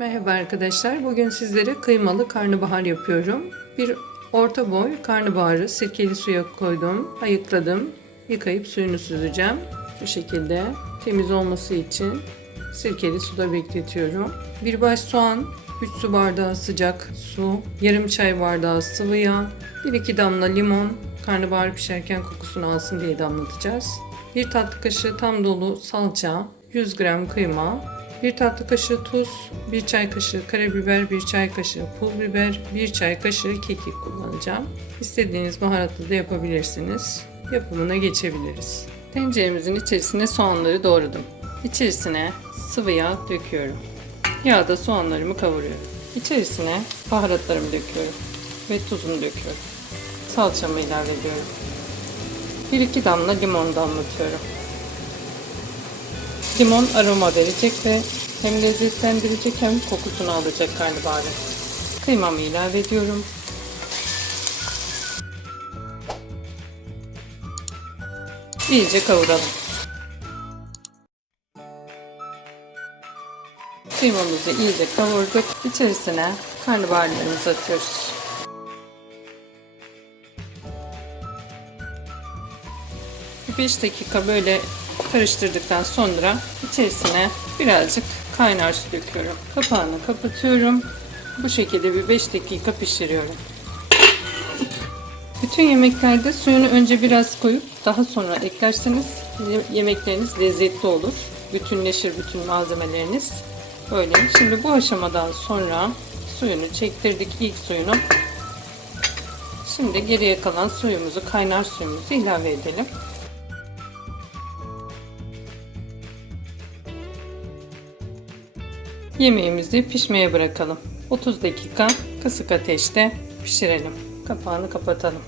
Merhaba arkadaşlar. Bugün sizlere kıymalı karnabahar yapıyorum. Bir orta boy karnabaharı sirkeli suya koydum, ayıkladım. Yıkayıp suyunu süzeceğim. Bu şekilde temiz olması için sirkeli suda bekletiyorum. Bir baş soğan, 3 su bardağı sıcak su, yarım çay bardağı sıvı yağ, 1-2 damla limon, karnabahar pişerken kokusunu alsın diye damlatacağız. 1 tatlı kaşığı tam dolu salça, 100 gram kıyma, 1 tatlı kaşığı tuz, 1 çay kaşığı karabiber, 1 çay kaşığı pul biber, 1 çay kaşığı kekik kullanacağım. İstediğiniz baharatla da yapabilirsiniz. Yapımına geçebiliriz. Tenceremizin içerisine soğanları doğradım. İçerisine sıvı yağ döküyorum. Yağda soğanlarımı kavuruyorum. İçerisine baharatlarımı döküyorum ve tuzunu döküyorum. Salçamı ilave ediyorum. 1-2 damla limon damlatıyorum. Limon aroma verecek ve hem lezzetlendirecek hem kokusunu alacak karnabaharı. Kıymamı ilave ediyorum. İyice kavuralım. Kıymamızı iyice kavurduk. İçerisine karnabaharlarımızı atıyoruz. Bir 5 dakika böyle karıştırdıktan sonra içerisine birazcık kaynar su döküyorum. Kapağını kapatıyorum. Bu şekilde bir 5 dakika pişiriyorum. Bütün yemeklerde suyunu önce biraz koyup daha sonra eklerseniz yemekleriniz lezzetli olur. Bütünleşir bütün malzemeleriniz. Böyle. Şimdi bu aşamadan sonra suyunu çektirdik ilk suyunu. Şimdi geriye kalan suyumuzu, kaynar suyumuzu ilave edelim. Yemeğimizi pişmeye bırakalım. 30 dakika kısık ateşte pişirelim. Kapağını kapatalım.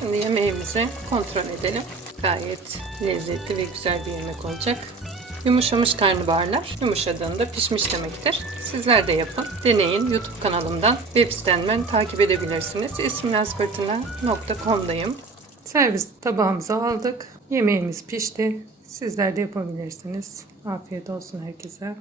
Şimdi yemeğimizi kontrol edelim. Gayet lezzetli ve güzel bir yemek olacak. Yumuşamış karnabaharlar yumuşadığında pişmiş demektir. Sizler de yapın. Deneyin. YouTube kanalımdan web sitemden takip edebilirsiniz. isminazfırtına.com'dayım. Servis tabağımıza aldık. Yemeğimiz pişti. Sizler de yapabilirsiniz. Afiyet olsun herkese.